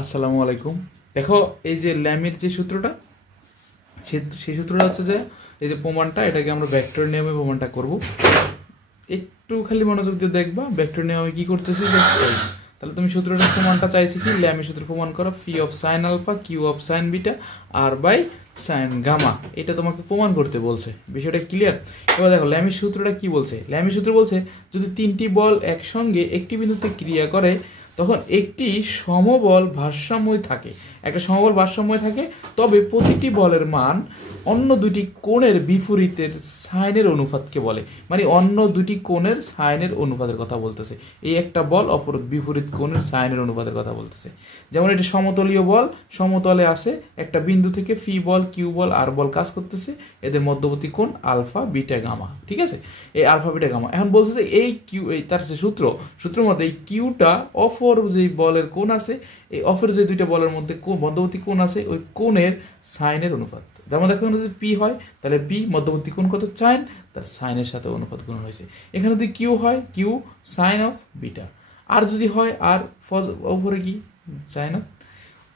আসসালামু আলাইকুম। দেখো এই যে ল্যামের যে সূত্রটা, সেই সূত্রটা হচ্ছে যে এই যে প্রমাণটা, এটাকে আমরা ভেক্টর নিয়মে প্রমাণটা করব। একটু খালি মনোযোগ দিয়ে দেখবা ভেক্টর নিয়মে কি করতেছি। তাহলে তুমি সূত্রটার প্রমাণটা চাইছি কি, ল্যামের সূত্র প্রমাণ করো P of sine alpha Q of sine beta R by sine gamma, এটা তোমাকে প্রমাণ করতে বলছে। বিষয়টা ক্লিয়ার? এবার দেখো ল্যামের সূত্রটা কি বলছে। ল্যামের সূত্র বলছে যদি তিনটি বল একসঙ্গে একটি বিন্দুতে ক্রিয়া করে তখন একটি সমবল ভারসাম্যই থাকে, একটা সমবল ভারসাম্যই থাকে, তবে প্রতিটি বলের মান অন্য দুটি কোণের বিপরীতের সাইনের অনুপাতকে বলে। মানে অন্য দুটি কোণের সাইনের অনুপাতের কথা বলতেছে। এই একটা বল অপর বিপরীত কোণের সাইনের অনুপাতের কথা বলতেছে। যেমন এটি সমতলীয় বল, সমতলে আসে একটা বিন্দু থেকে ফি বল কিউ বল আর বল কাজ করতেছে, এদের মধ্যবর্তী কোণ আলফা বিটা গামা। ঠিক আছে, এই আলফা বিটা গামা। এখন বলতেছে এই কিউ, এই তার যে সূত্রের মধ্যে এই কিউটা অপর যে বলের কোণ আছে, এই অপর যে দুইটা বলের মধ্যে মধ্যবর্তী কোণ আছে, ওই কোণের সাইনের অনুপাত। যেমন দেখো যদি পি হয় তাহলে পি মধ্যবর্তী কোণ কত, সাইন, তার সাইনের সাথে অনুপাত গুণ হয়েছে। এখানে যদি কিউ হয় কিউ সাইন অফ বিটা, আর যদি হয় আর উপরে কি সাইন অফ।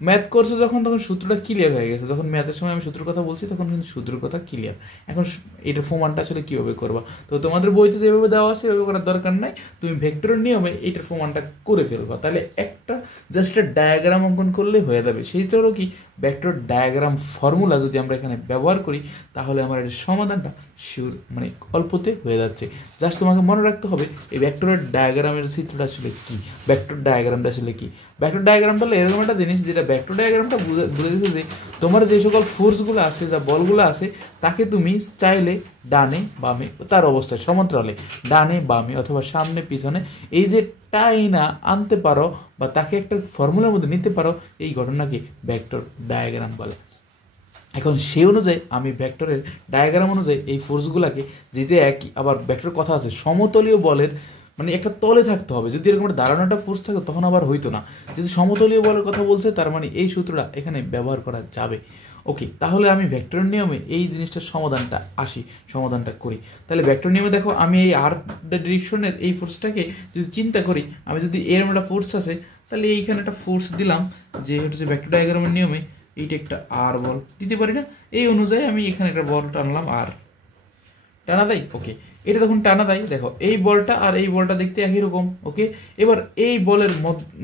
ম্যাথ করছে যখন, তখন সূত্রটা ক্লিয়ার হয়ে গেছে। যখন ম্যাথের সময় আমি সূত্রের কথা বলছি তখন কিন্তু সূত্রের কথা ক্লিয়ার। এখন এটা প্রমাণটা আসলে কীভাবে করবা, তো তোমাদের বইতে যেভাবে দেওয়া আছে ওইভাবে করার দরকার নাই, তুমি ভেক্টরের নিয়মে এইটার প্রমাণটা করে ফেলবা। তাহলে একটা জাস্ট একটা ডায়াগ্রাম অঙ্কন করলে হয়ে যাবে। সেইটা হলো কি, ভেক্টর ডায়াগ্রাম ফর্মুলা যদি আমরা এখানে ব্যবহার করি তাহলে আমার এর সমাধানটা শিওর মানে অল্পতে হয়ে যাচ্ছে। জাস্ট তোমাকে মনে রাখতে হবে এই ভেক্টরের ডায়াগ্রামের চিত্রটা আসলে কি, ভেক্টর ডায়াগ্রামটা আসলে কি। ভেক্টর ডায়াগ্রামটা হলো এরকম একটা জিনিস যেটা ভেক্টর ডায়াগ্রামটা বুঝে দিচ্ছে যে তোমার যে সকল ফোর্সগুলো আছে, যা বলগুলো আছে, তাকে তুমি চাইলে ডানে বামে তার অবস্থায় সমান্তরালে ডানে বামে অথবা সামনে পিছনে এই যে টাইনা আনতে পারো বা তাকে একটা ফর্মুলার মধ্যে নিতে পারো, এই ঘটনাকে ভেক্টর ডায়াগ্রাম বলে। এখন সেই অনুযায়ী আমি ভেক্টরের ডায়াগ্রাম অনুযায়ী এই ফোর্সগুলোকে, যে একই আবার ভেক্টরের কথা আছে সমতলীয় বলের মানে একটা তলে থাকতে হবে। যদি এরকম একটা দাঁড়ানোটা ফোর্স থাকে তখন আবার হইতো না। যদি সমতলীয় বলের কথা বলছে তার মানে এই সূত্রটা এখানে ব্যবহার করা যাবে। ওকে, তাহলে আমি ভেক্টরের নিয়মে এই জিনিসটার সমাধানটা করি। তাহলে ভেক্টর নিয়মে দেখো আমি এই আর ডিরেকশনের এই ফোর্সটাকে যদি চিন্তা করি, আমি যদি এরকম একটা ফোর্স আছে তাহলে এইখানে একটা ফোর্স দিলাম, যে হচ্ছে ভেক্টর ডায়াগ্রামের নিয়মে এইটা একটা আর বল দিতে পারি না, এই অনুযায়ী আমি এখানে একটা বল টানলাম, আর টানা দেয়। ওকে, এটা তখন টানা দেয়। দেখো এই বলটা আর এই বলটা দেখতে একই রকম। ওকে, এবার এই বলের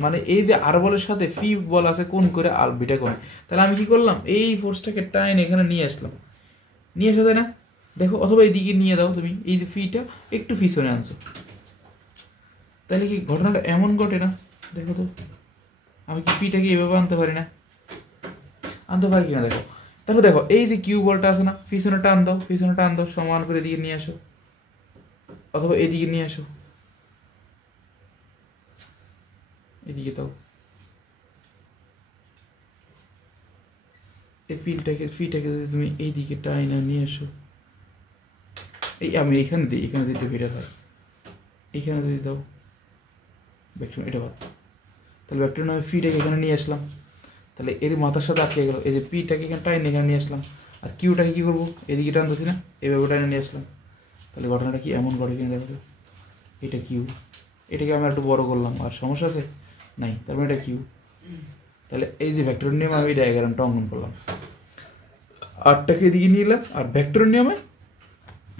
মানে এই যে আর বলের সাথে ফি বল আছে কোন করে আর বিটা কোণ, তাহলে আমি কি করলাম, এই ফোর্সটাকে টাইন এখানে নিয়ে আসলাম, নিয়ে আসা যায় না? দেখো, অথবা এইদিকে নিয়ে দাও তুমি, এই যে ফিটা একটু পিছনে আনছো, তাহলে কি ঘটনাটা এমন ঘটে না? দেখো তো, আমি কি ফিটাকে এভাবে আনতে পারি না? আনতে পারি কিনা দেখো। তাহলে দেখো এই যে কিউ বলটা আছে না, পিছনে টান দাও, সমান করে এদিকে নিয়ে আসো, অথবা এদিকে নিয়ে আসো, এদিকে দাও। এই ফিটাকে যদি তুমি এইদিকে টাইনা নিয়ে আসো, এই আমি এখানে দিতে বেটার হয়, এইখানে যদি দাও ভেক্টর, এটা ভাব। তাহলে ভেক্টর নয় ফিটাকে এখানে নিয়ে আসলাম, তাহলে এর মাথার সাথে আটকে গেল। এই যে পিটাকে এখানে টাইন এখানে নিয়ে আসলাম, আর কিউটাকে কী করবো, এদিকে টানতেছি না, এভাবে টাইনে নিয়ে আসলাম। তাহলে ঘটনাটা কি এমন ঘটে কিনা দেখো, এটা কিউ, এটাকে আমি একটু বড় করলাম, আর সমস্যা আছে নাই, তারপরে এটা কিউ। তাহলে এই যে ভেক্টর নিয়মে আমি ডায়াগ্রামটা অঙ্কন করলাম, আরটাকে এদিকে নিয়ে এলাম, আর ভেক্টর নিয়মে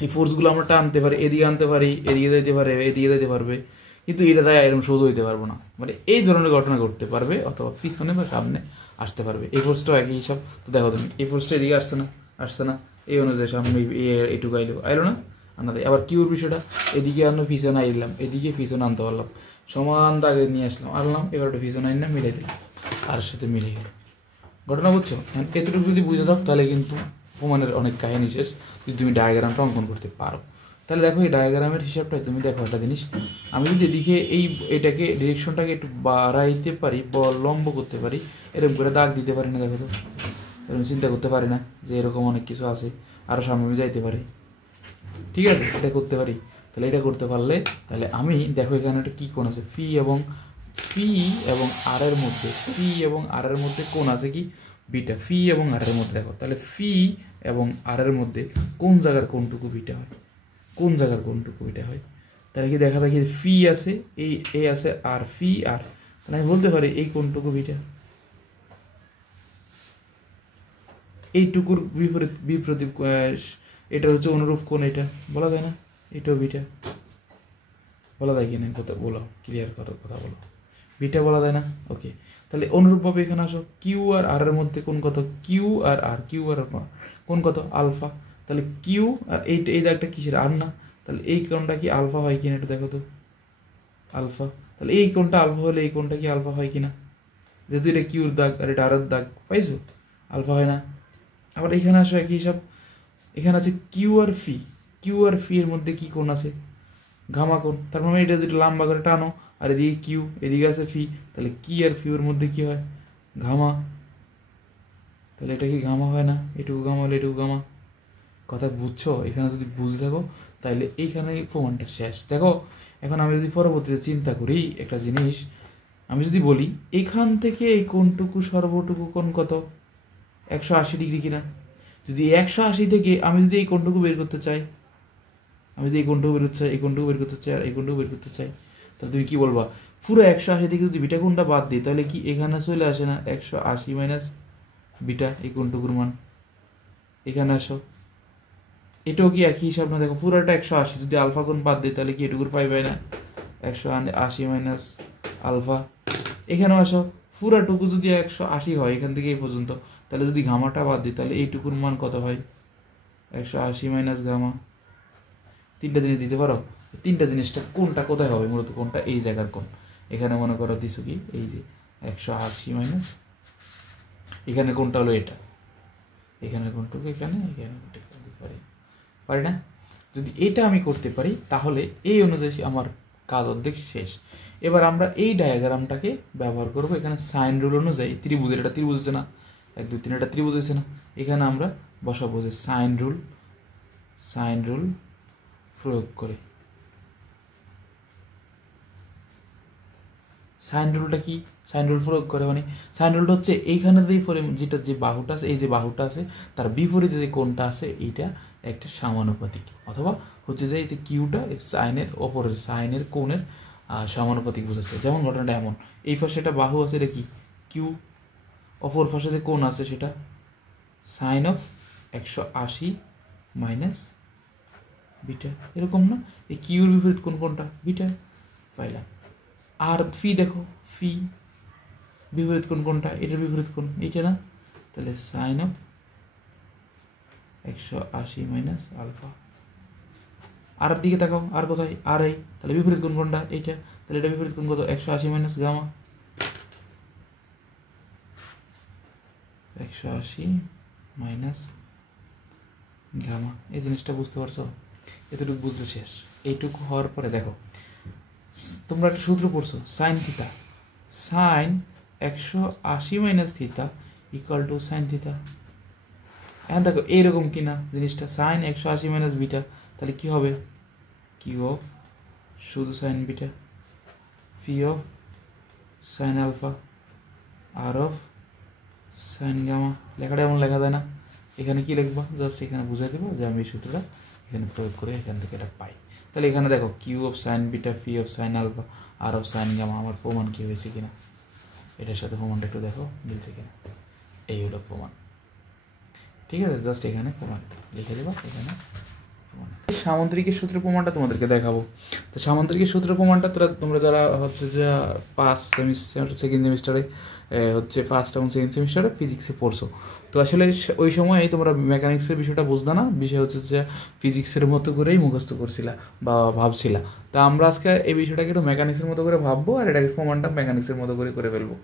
এই ফোর্সগুলো আমরা টানতে পারি, এদিকে আনতে পারি, এদিকে যেতে পারবে, কিন্তু এটা তাই এরকম সোজা হইতে পারবো না। মানে এই ধরনের ঘটনা ঘটতে পারবে, অথবা পিছনে বা সামনে আসতে পারবে। এই ফোর্সটাও একই হিসাব। তো দেখো তুমি এই ফোর্সটা এদিকে আসছে না, এই অনুযায়ী সামনে এইটুকু আইলো না, আনাতে। আবার কিউর বিষয়টা এদিকে আনো পিছনে আইলাম, এদিকে পিছনে আনতে পারলাম, সমান দাগে নিয়ে আনলাম, এবার একটু পিছনে আনলাম, মিলাই দিলাম, আর সাথে মিলে গেল। ঘটনা বুঝছো? এতটুকু যদি বুঝে দাও তাহলে কিন্তু প্রমাণের অনেক কাহিনী শেষ, যদি তুমি ডায়াগ্রামটা অঙ্কন করতে পারো। তাহলে দেখো এই ডায়াগ্রামের হিসাবটা তুমি দেখো একটা জিনিস, আমি যদি এদিকে এটাকে ডিরেকশনটাকে একটু বাড়াইতে পারি, লম্ব করতে পারি, এরকম করে দাগ দিতে পারি না? দেখো তো, এরকম চিন্তা করতে পারি না যে এরকম অনেক কিছু আছে, আরও সামনে আমি যাইতে পারি, ঠিক আছে, এটা করতে পারি। তাহলে এটা করতে পারলে তাহলে আমি দেখো এখানে একটা কী কোণ আছে, ফি এবং আর এর মধ্যে কোণ আছে কি, বিটা। ফি এবং আর এর মধ্যে দেখো, তাহলে ফি এবং আর এর মধ্যে কোন জায়গার কোনটুকু বিটা হয়, তাহলে কি দেখা দেখি ফি আছে, এই আছে আর ফি আর, আমি বলতে পারি এই কোণটুকু বিটা, এইটুকুর বিপরীত বিপরীত এটা হচ্ছে অনুরূপ কোণ, এটা বলা যায় না? এটাও বিটা বলা যায় কিনা কথা বলো, ক্লিয়ার কথা বলো, বিটা বলা যায় না? ওকে, তাহলে অনুরূপভাবে এখানে আসো, কিউ আর আর এর মধ্যে কোণ কত? কিউ আর আর, কিউ আর কোণ কত? আলফা। তাহলে কিউ আর এই দাগটা কিসের? আর না? তাহলে এই কোণটা কি আলফা হয় কিনা একটু দেখো তো, আলফা। তাহলে এই কোণটা আলফা হলে এই কোণটা কি আলফা হয় কিনা? যেহেতু এটা কিউর দাগ আর এটা আর দাগ, পাইছো? আলফা হয় না? আবার এখানে আসো একই হিসাব, এখানে আছে কিউ আর ফি, কিউ আর ফি এর মধ্যে কি কোণ আছে? ঘামা কোণ। তার মানে এটা যেটা লম্বা করে টানো, আর এদিকে কিউ, এদিকে আছে ফি, তাহলে কি আর ফি এর মধ্যে কি হয়? ঘামা। তাহলে এটা কি ঘামা হয় না? এটুকু ঘামা হলে এটুকু ঘামা। কথা বুঝছো? এখানে যদি বুঝে থাকো তাহলে এইখানে প্রমাণটা শেষ। দেখো এখন আমি যদি পরবর্তীতে চিন্তা করি একটা জিনিস, আমি যদি বলি এখান থেকে এই কোণটুকু সর্বটুকু কোণ কত? 180 ডিগ্রি কিনা? যদি 180 থেকে আমি যদি এই কোণটুকু বের করতে চাই, আমি যদি এই কোণটুকু বের করতে চাই, এই কোণটুকু বের করতে চাই, আর এই কোণটুকু বের করতে চাই, তাহলে তুমি কি বলবা? পুরো 180 থেকে যদি বিটা কোণটা বাদ দিই তাহলে কি এখানে চলে আসে না 180 মাইনাস বিটা, এই কোণটুকুর মান? এখানে আসো, এটাও কি একই হিসাব না? দেখো পুরোটা 180, যদি আলফা কোণ বাদ দিই তাহলে কি এটুকুর পাই না? 180 মাইনাস আলফা। এখানেও আসো, পুরাটুকু যদি 180 হয় এখান থেকে এই পর্যন্ত, তাহলে যদি গামাটা বাদ দিই তাহলে এইটুকুর মান কত হয়? 180 মাইনাস গামা। তিনটা জিনিস দিতে পারো? তিনটা জিনিসটা কোনটা কোথায় হবে? মূলত কোনটা? এই জায়গার কোণ। এখানে মনে করো দিছো কি এই যে 180 মাইনাস, এখানে কোনটা হলো এটা, এখানে কোনটুকু এখানে, এখানে দিতে পারি না? যদি এটা আমি করতে পারি তাহলে এই অনুযায়ী আমার কাজ অর্ধেক শেষ। এবার আমরা এই ডায়াগ্রামটাকে ব্যবহার করব এখানে সাইন রুল অনুযায়ী, ত্রিভুজের, এটা ত্রিভুজ আছে না? 1 2 3 এটা ত্রিভুজ আছে না? এখানে আমরা বসাবো যে সাইন রুল প্রয়োগ করে। সাইন রুলটা কি? সাইন রুল প্রয়োগ করে মানে সাইন রুলটা হচ্ছে এইখানে যেটা যে বাহুটা আছে, এই যে বাহুটা আছে তার বিপরীতে যে কোণটা আছে এইটা একটা সমানুপাতিক, অথবা হচ্ছে যে এই যে কিউটা সাইনের ওপরের সাইনের কোণের সমানুপাতিক বোঝাচ্ছে। যেমন ঘটনাটা এমন, এই পাশে একটা বাহু আছে, এটা কি কিউ, অপর পাশে যে কোণ আছে সেটা সাইন অফ 180 মাইনাস বিটা, এরকম না? এই কিউর বিপরীত কোণ কোনটা? বিটা পাইলাম। আর ফি দেখো, ফি বিপরীত কোণ কোনটা? এটার বিপরীত কোণ এইটা না? তাহলে সাইন অফ 180 মাইনাস আলফা। আর দিকে তাকাও, আর কোথায়? আর এই, তাহলে বিপরীত কোণ কোনটা? এইটা, তাহলে এটা বিপরীত কোণ কত? 180 মাইনাস গামা, 180 মাইনাস গামা। এই জিনিসটা বুঝতে পারছো? এতটুকু বুঝতে শেষ। এইটুকু হওয়ার পরে দেখো তোমরা একটা সূত্র পড়ছো, sine theta, sine 180 minus theta equal to sine theta. এখন দেখো এইরকম কিনা জিনিসটা, সাইন 180 মাইনাস বিটা, তাহলে কি হবে? কিউ অফ শুধু sine beta, P of sine alpha, R of sine gamma. লেখাটা এমন লেখা যায় না? এখানে কি লিখবা? জাস্ট এখানে বুঝাই দেবো যে আমি এই সূত্রটা এখানে প্রয়োগ করে এখান থেকে এটা পাই। তাহলে এখানে দেখো Q of sine beta, P of sine alpha, R of sine gamma, আমার প্রমাণ কি হয়েছে কিনা এটার সাথে প্রমাণটা একটু দেখো মিলছে কিনা। এই হলো প্রমাণ, ঠিক আছে? জাস্ট এখানে প্রমাণ লিখে দেবো, এখানে প্রমাণ। সামুদ্রিকের সূত্রের প্রমাণটা তোমাদেরকে দেখাবো। তো সামুদ্রিকের সূত্রের প্রমাণটা তোমরা যারা হচ্ছে যে ফার্স্ট সেমিস্টার, সেকেন্ড সেমিস্টারে হচ্ছে ফার্স্ট এবং সেকেন্ড সেমিস্টারে ফিজিক্সে পড়ছো, তো আসলে ওই সময় তোমরা মেকানিক্সের বিষয়টা বুঝতো না, বিষয় হচ্ছে যে ফিজিক্সের মতো করেই মুখস্থ করছিলা বা ভাবছিলা। তা আমরা আজকে এই বিষয়টাকে একটু মেকানিক্সের মতো করে ভাববো, আর এটাকে প্রমাণটা মেকানিক্সের মতো করে করে ফেলবো।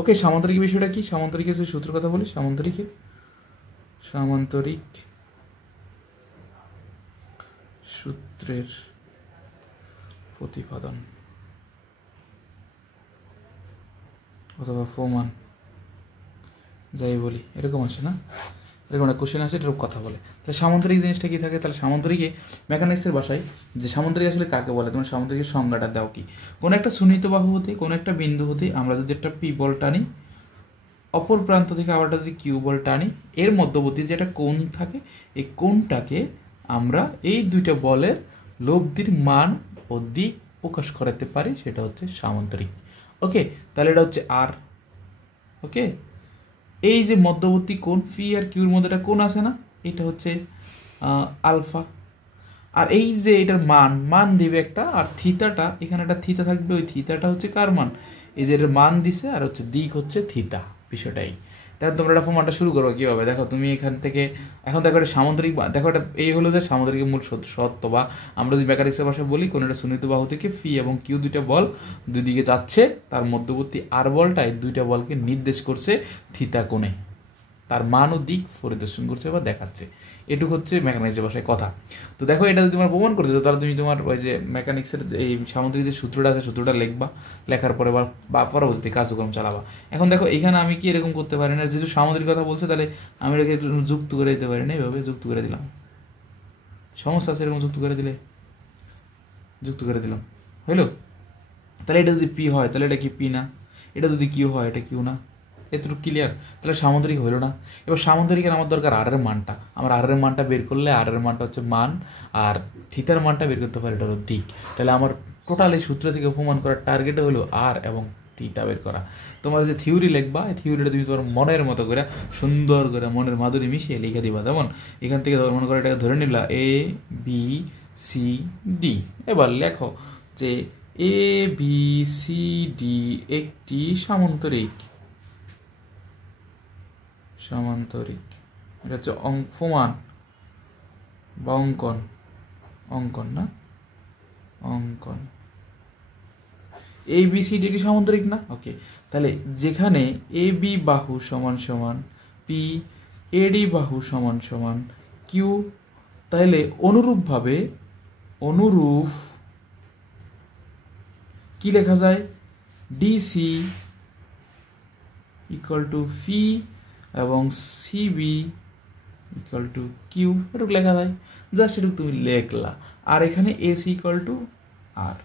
ওকে, সামান্তরিক বিষয়টা কি? সামান্তরিকের যে সূত্রের কথা বলি, সামান্তরিক সূত্রের প্রতিপাদন অথবা প্রমাণ যাই বলি, এরকম আসে না? এরকম একটা কোশ্চেন আসে, এরকম কথা বলে। তাহলে সামান্তরিক জিনিসটা কি থাকে? তাহলে সামান্তরিকে মেকানিক্সের ভাষায় যে সামান্তরিক আসলে কাকে বলে, তোমার সামান্তরিকের সংজ্ঞাটা দাও কি? কোনো একটা সুনিহিত বাহু হতে, কোনো একটা বিন্দু হতে আমরা যদি একটা পি বল টানি, অপর প্রান্ত থেকে আবার যদি কিউ বল টানি, এর মধ্যবর্তী যে একটা কোণ থাকে, এই কোণটাকে আমরা এই দুইটা বলের লব্ধির মান ও দিক প্রকাশ করাতে পারি, সেটা হচ্ছে সামান্তরিক। ওকে, তাহলে এটা হচ্ছে আর। ওকে, এই যে মধ্যবর্তী কোণ ফি আর কিউর মধ্যে একটা কোণ আছে না, এটা হচ্ছে আলফা। আর এই যে এটার মান মান দিবে একটা, আর থিতাটা এখানে একটা থিতা থাকবে, ওই থিতাটা হচ্ছে কার মান, এই যে এটার মান দিছে, আর হচ্ছে দিক হচ্ছে থিতা, বিষয়টাই। তাহলে তোমরা এটা প্রমাণটা শুরু করো কীভাবে, দেখো তুমি এখান থেকে এখন দেখো এটা সামুদ্রিক, দেখো এটা এই হলো যে সামুদ্রিক মূল সত্য, বা আমরা যদি মেকানিক্সের ভাষায় বলি কোনো একটা সুনিত বাহু থেকে ফি এবং কিউ দুইটা বল দুই দিকে যাচ্ছে, তার মধ্যবর্তী আর বলটাই দুইটা বলকে নির্দেশ করছে থিতা কোণে, তার মান ও দিক পরিদর্শন করছে বা দেখাচ্ছে। এটুকু হচ্ছে মেকানিক্সের ভাষায় কথা। তো দেখো এটা যদি তোমার প্রমাণ করতে চাও, তাহলে তুমি তোমার ওই যে মেকানিক্সের এই সামুদ্রিক যে সূত্রটা আছে সূত্রটা লিখবা, লেখার পরে বা পরবর্তী কার্যক্রম চালাবা। এখন দেখো এখানে আমি কি এরকম করতে পারি না, যেহেতু সামুদ্রিক কথা বলছে তাহলে আমি এটাকে যুক্ত করে দিতে পারি না, এইভাবে যুক্ত করে দিলাম, সমস্যা আছে এরকম যুক্ত করে দিলাম, হইলো? তাহলে এটা যদি পি হয় তাহলে এটা কি পি না, এটা যদি কিউ হয় এটা কিউ না, এতটুকু ক্লিয়ার? তাহলে সামুদ্রিক হলো না। এবার সামুদ্রিকের আমার দরকার আর এর মানটা, আমার আর এর মানটা বের করলে আর এর মানটা হচ্ছে মান, আর থিতার মানটা বের করতে পারে, এটা হলো দিক। তাহলে আমার টোটাল এই সূত্র থেকে প্রমাণ করার টার্গেট হলো আর এবং থিতা বের করা। তোমার যে থিওরি লিখবা, এই থিওরিটা তুমি তোমার মনের মতো করে সুন্দর করে মনের মাধুরী মিশিয়ে লিখে দিবা। যেমন এখান থেকে মনে করে এটাকে ধরে নিলা এ বি সি ডি, এবার লেখো যে এ বি সি ডি একটি সামান্তরিক, এটা হচ্ছে প্রমাণ বা অঙ্কন না, অঙ্কন। এ বি সি ডি সামান্তরিক না? ওকে, তাহলে যেখানে এ বি বাহু সমান সমান পি, এডি বাহু সমান সমান কিউ, তাহলে অনুরূপভাবে কি লেখা যায়, ডিসি ইকুয়াল টু ফি এবং সিবি ইকুয়াল টু কিউ, এটুকু লেখা যায়। জাস্ট এটুকু তুমি লেখলা, আর এখানে এসি ইকুয়াল টু আর,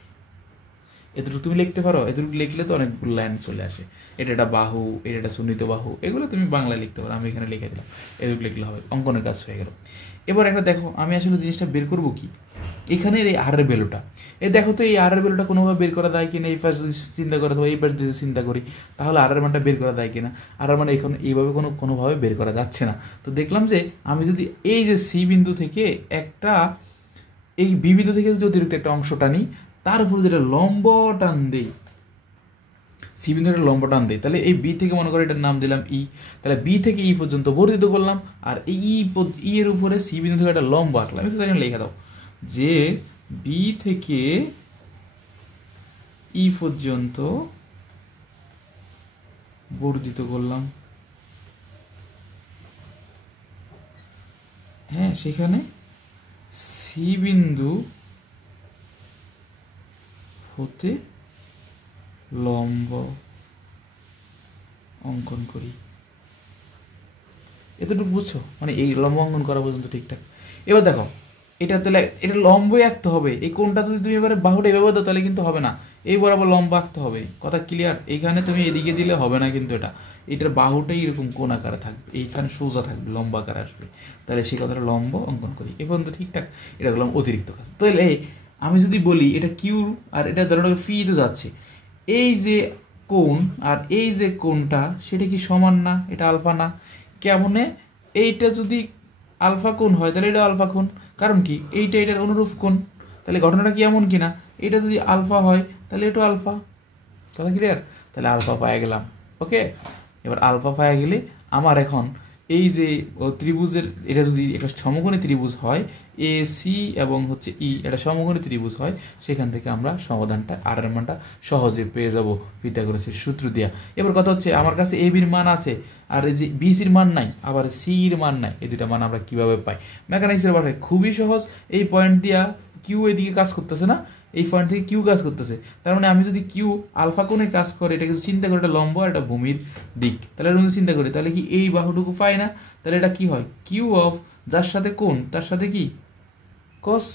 এতটুকু তুমি লিখতে পারো। এতটুকু লিখলে তো অনেকগুলো লাইন চলে আসে, এটা একটা বাহু, এটা একটা সুন্নিত বাহু, এগুলো তুমি বাংলায় লিখতে পারো, আমি এখানে লিখে দিলাম, এটুকু লিখলে হবে, অঙ্কনের কাজ হয়ে গেল। এবার একটা দেখো আমি আসলে জিনিসটা বের করবো কি, এখানের এই আর এর ভ্যালুটা, দেখো তো এই আর এর ভ্যালুটা কোনোভাবে বের করা যায় কিনা, এই পাশ যদি চিন্তা করে অথবা এই পাশ যদি চিন্তা করি, তাহলে আর এর মানটা বের করা যায় কিনা, আর এর মানে এখন এইভাবে কোনোভাবে বের করা যাচ্ছে না। তো দেখলাম যে আমি যদি এই যে সি বিন্দু থেকে একটা, এই বি বিন্দু থেকে যদি অতিরিক্ত একটা অংশ টানি, তার উপরে যেটা লম্ব টান দেই, সি বিন্দু একটা লম্ব টান দেই, তাহলে এই বি থেকে মনে করে এটার নাম দিলাম ই, তাহলে বি থেকে ই পর্যন্ত বর্ধিত করলাম, আর এই ই এর উপরে সি বিন্দু থেকে একটা লম্ব আঁকলাম, একটু লেখা দাও যে বি থেকে ই পর্যন্ত বর্ধিত করলাম। হ্যাঁ, সেখানে সি বিন্দু হতে লম্ব অঙ্কন করি। এতটুকু বুঝছো, মানে এই লম্ব অঙ্কন করা পর্যন্ত ঠিকঠাক। এবার দেখো এটা তাহলে এটা লম্বই আঁকতে হবে, এই কোণটা যদি তুমি এবারে বাহুটা এভাবে দাও তাহলে কিন্তু হবে না, এই বরাবর লম্ব আঁকতে হবে, কথা ক্লিয়ার? এইখানে তুমি এদিকে দিলে হবে না, কিন্তু এটার বাহুটাই এরকম কোণ আকারে থাকবে, এইখানে সোজা থাকবে, লম্বা আকারে আসবে, তাহলে সেই কথাটা লম্ব অঙ্কন করি। এ পর্যন্ত ঠিকঠাক, এটা হলাম অতিরিক্ত কাজ। তাহলে আমি যদি বলি এটা কিউ আর এটা ধরো ফি তো যাচ্ছে, এই যে কোণ আর এই যে কোণটা সেটা কি সমান না, এটা আলফা না? কেমনে? এইটা যদি আলফা কোণ হয় তাহলে এটা আলফা কোণ, কারণ কি এইটা এটার অনুরূপ কোণ, তাহলে ঘটনাটা কি এমন কিনা, এটা যদি আলফা হয় তাহলে এটা আলফা, কথা ক্লিয়ার? তাহলে আলফা পাওয়া গেলাম। ওকে, এবার আলফা পাওয়া গেলে আমার এখন এই যে ত্রিভুজের, এটা যদি একটা সমকোণী ত্রিভুজ হয়, এ সি এবং হচ্ছে ই, এটা সমকোণী ত্রিভুজ হয়, সেখান থেকে আমরা সমাধানটা আর এর মানটা সহজে পেয়ে যাব পিথাগোরাসের সূত্র দিয়া। এবার কথা হচ্ছে আমার কাছে এ বির মান আছে আর এই যে বি সির মান নাই, আবার সি এর মান নাই, এই দুটা মান আমরা কিভাবে পাই? মেকানিক্সের ভাষায় খুবই সহজ, এই পয়েন্ট দিয়া কিউ এদিকে কাজ করতেছে না, এই পয়েন্ট থেকে কিউ কাজ করতেছে, তার মানে আমি যদি কিউ আলফা কোণে কাজ করে, এটা যদি চিন্তা করি এটা লম্ব আর এটা ভূমির দিক, তাহলে আমি যদি চিন্তা করি তাহলে কি এই বাহুটুকু পাই না? তাহলে এটা কি হয়, কিউ অফ যার সাথে কোণ তার সাথে কি কস,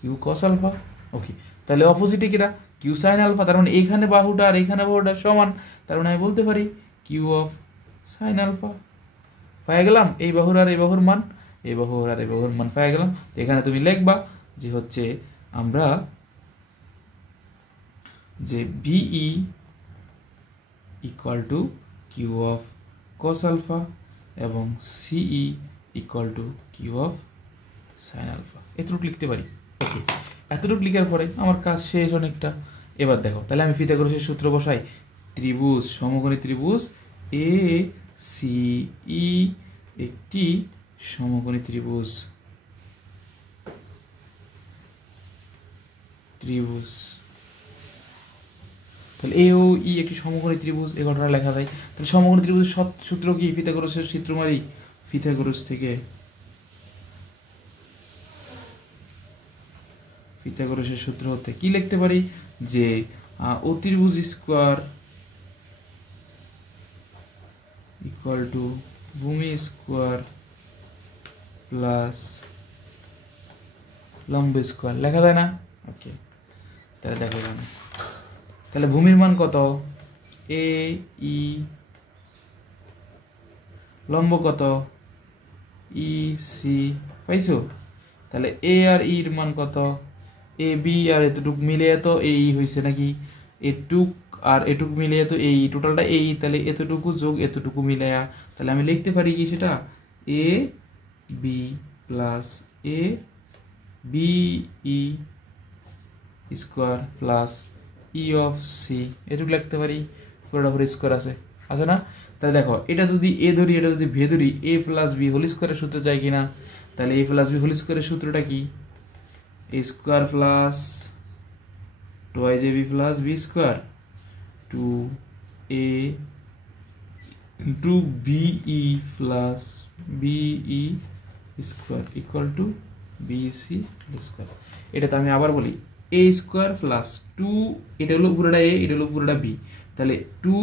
কিউ কস আলফা। ওকে, তাহলে অপোজিটে কিরা কিউ সাইন আলফা, তার মানে এইখানে বাহুটা আর এইখানে বাহুটা সমান, তার মানে আমি বলতে পারি কিউ অফ সাইন আলফা। পাই গেলাম এই বাহুর আর এই বাহুর মান, এই বাহুর আর এই বাহুর মান পাই গেলাম। এখানে তুমি লিখবা যে হচ্ছে আমরা যে BE equal to Q of cos alpha এবং CE equal to Q of sine alpha. এতটুকু লিখতে পারি। ওকে, এতটুকু লিখার পরে আমার কাজ শেষ অনেকটা। এবার দেখো, তাহলে আমি পিথাগোরাসের সূত্র বসাই। ত্রিভুজ, সমকোণী ত্রিভুজ এ সি ই একটি সমকোণী ত্রিভুজ। তাহলে এ ও ই একটি সমকোণী ত্রিভুজ, এই ঘটনা লেখা যায়। তাহলে সমকোণী ত্রিভুজের সূত্র কি? পিথাগোরাসের সূত্র মারি। পিথাগোরাস থেকে পিথাগোরাসের সূত্র হতে কি লিখতে পারি? যে অতিভুজ স্কোয়ার ইকুয়াল টু ভূমি স্কোয়ার প্লাস লম্ব স্কোয়ার লেখা যায় না? ওকে, তাহলে দেখো এখানে, তাহলে ভূমির মান কত? এ ই, লম্ব কত? ই সি, পাইছো? তাহলে এ আর ইর মান কত? এ বি আর এতটুক মিলিয়ে তো এই হয়েছে নাকি? এটুক আর এটুক মিলিয়ে তো এই টোটালটা এই, তাহলে এতটুকু যোগ এতটুকু মিলায়া তাহলে আমি লিখতে পারি কি সেটা? A B plus A B E square plus E of C, এটুকু লিখতে পারি। পুরোটা উপরে স্কোয়ার আছে না? তাহলে দেখো, এটা যদি এ ধরি, এটা যদি ভি ধরি, এ প্লাস বি হোল স্কোয়ারের সূত্র যায় কিনা? তাহলে এ প্লাস বি হোল স্কোয়ারের সূত্রটা কি? A square plus twice A B plus B square two a two b plus b square equal to BC square. এটা তো আমি আবার বলি, এ স্কোয়ার প্লাস টু, এটা হলো পুরোটা এ, এটা হলো পুরোটা বি, তাহলে two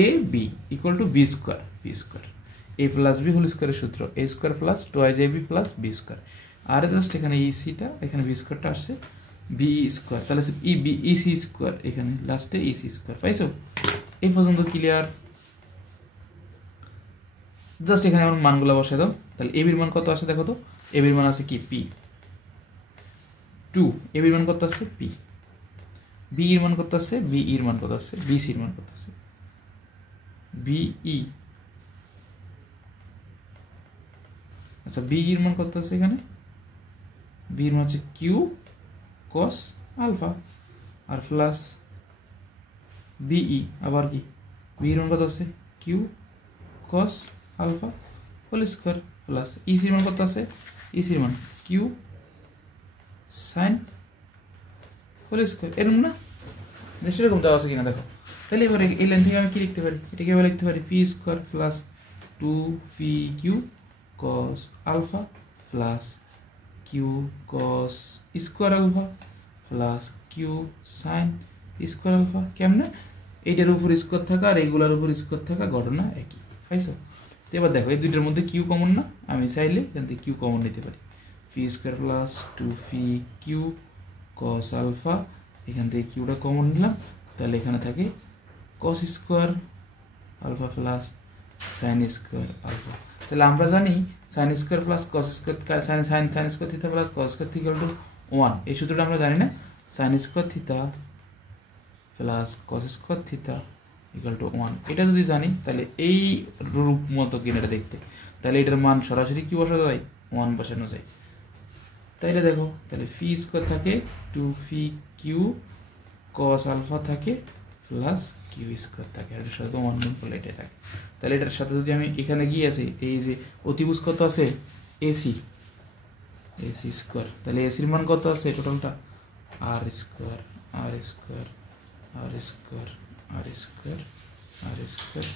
A B equal to B square. A plus B whole স্কোয়ারের সূত্র A square plus twice A B plus B square. আর জাস্ট এখানে ইসিটা, এখানে বি স্কোয়ারটা আসছে বি স্কোয়ার, তাহলে ই বি ইসি স্কোয়ার, এখানে লাস্টে ইসি স্কোয়ার। পাইছো? এই পর্যন্ত ক্লিয়ার? জাস্ট এখানে আমার মানগুলো বসে দাও। তাহলে এবির মান কত আসে দেখো তো? এবির মান আছে কি? P two. এবির মান কত আছে? পি। বি এর মান কত আছে? বি এর মান কত আছে? বি সির মান কত আছে? বিই। আচ্ছা, বি এর মান কত আছে এখানে? বি এর মান হচ্ছে কিউ কস আলফা আর প্লাস বিই, আবার কি বি এর মান কত আছে? Q cos alpha whole square plus ইসির মান কত আছে? ইসির মান কিউ সাইন হোল স্কোয়ার। এরকম না? সেরকম দেওয়া আছে কিনা দেখো। তাহলে এবারে এই লাইন থেকে আমি কি লিখতে পারি? এটাকে এবার লিখতে পারি P square plus two P Q cos alpha plus Q cos square alpha plus Q sine square alpha. কেমনে? এইটার উপর স্কোয়ার থাকা আর এইগুলোর উপর স্কোয়ার থাকা ঘটনা একই। পাইছো? তো এবার দেখো, এই দুইটার মধ্যে কিউ কমন না? আমি চাইলে এখান থেকে কিউ কমন নিতে পারি। P square plus two P Q cos alpha, এখান থেকে কিউটা কমন নিলাম, তাহলে এখানে থাকে cos square alpha plus sine square alpha. তাহলে আমরা জানি sine square plus cos square, sine square theta plus cos square theta equal to 1। এই সূত্রটা আমরা জানি না? Sine square theta plus cos square theta equal to 1। এটা যদি জানি তাহলে এই রূপ মতো কিনা এটা দেখতে, তাহলে এটার মান সরাসরি কি বসানো যায়? 1 বসানো যায়। তাইলে দেখো, তাহলে ফি স্কোয়ার থাকে টু ফি কিউ কস আলফা থাকে প্লাস কিউ স্কোয়ার থাকে, এটার সাথে 1 গুণ করলে এটাই থাকে। তাহলে এটার সাথে যদি আমি এখানে গিয়ে আসি, এই যে অতিভুজ কত আছে? এসি স্কোয়ার, তাহলে এসির মান কত আছে টোটালটা? আর স্কোয়ার আর স্কোয়ার আর স্কোয়ার আর স্কোয়ার আর স্কোয়ার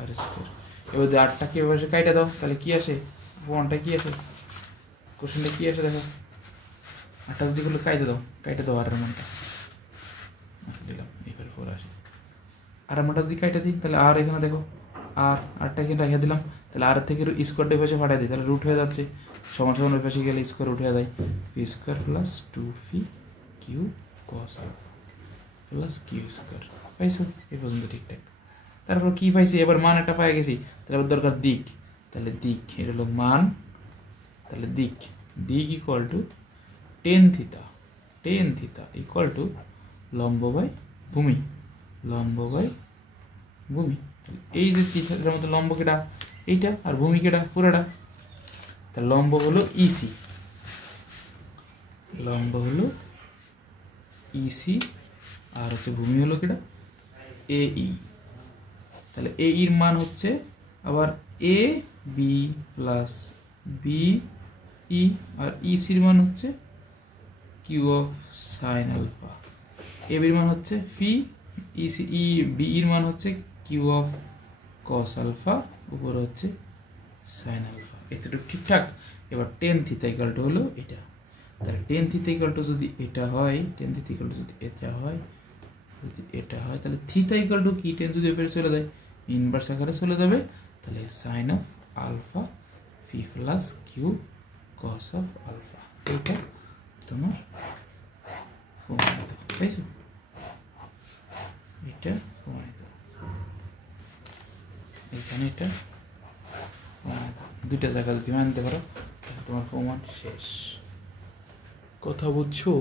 আর স্কোয়ার। এবার যদি আটটাকে এবার কাইটা দাও, তাহলে কি আসে? ওয়ানটা কি আসে? কোশ্চেনটা কি আসে দেখো, 8টা যদি গুলো কাইটে দাও আর মানটা দিলাম, এবার 4 আসে। আর মানটা যদি কাইটা দিই, তাহলে আর এখানে দেখো আর 8টা এখানে রেখে দিলাম, তাহলে আর থেকে স্কোয়ারটা পাশে ফাটাই দিই, তাহলে রুট হয়ে যাচ্ছে। সমান সমান ওই পাশে গেলে স্কোয়ার উঠে যায়। P square plus two P Q cos alpha plus Q square. পাইছো? এই পর্যন্ত ঠিকঠাক। তারপর কি পাইছি? এবার মান একটা পাই গেছি, তাহলে আবার দরকার দিক। তাহলে দিক, এটা হলো মান, তাহলে দিক equal to ten theta equal two লম্ব বাই ভূমি, লম্ব বাই ভূমি। এই যে এটার মধ্যে লম্ব কেটা এইটা আর ভূমি কেটা পুরাটা, তাহলে লম্ব হলো ইসি, লম্ব হলো ইসি আর হচ্ছে ভূমি হলো কেটা এই। তাহলে এ এর মান হচ্ছে আবার A B plus B E, আর ইসির মান হচ্ছে কিউ অফ সাইন আলফা। এ বির মান হচ্ছে ফি, ইসি ই বি এর মান হচ্ছে কিউ অফ কস আলফা, উপরে হচ্ছে সাইন আলফা। এতটুকু ঠিকঠাক। এবার টেন থিটা ইকুয়াল টু হলো এটা। তাহলে টেন থিটা ইকুয়াল টু যদি এটা হয়, টেন থিটা ইকুয়াল টু যদি এটা হয়, যদি এটা হয় তাহলে থিটা ইকুয়াল টু কি, টেন যদি এফের চলে যায় ইনভার্স আকারে চলে যাবে, তাহলে sine of alpha phi plus Q cos of alpha. এটা তোমার প্রমাণিত, তাইছো? এটা প্রমাণিত, এখানে এটা প্রমাণিত। দুইটা জায়গা যদি মানতে পারো তাহলে তোমার প্রমাণ শেষ। কথা বুঝছো?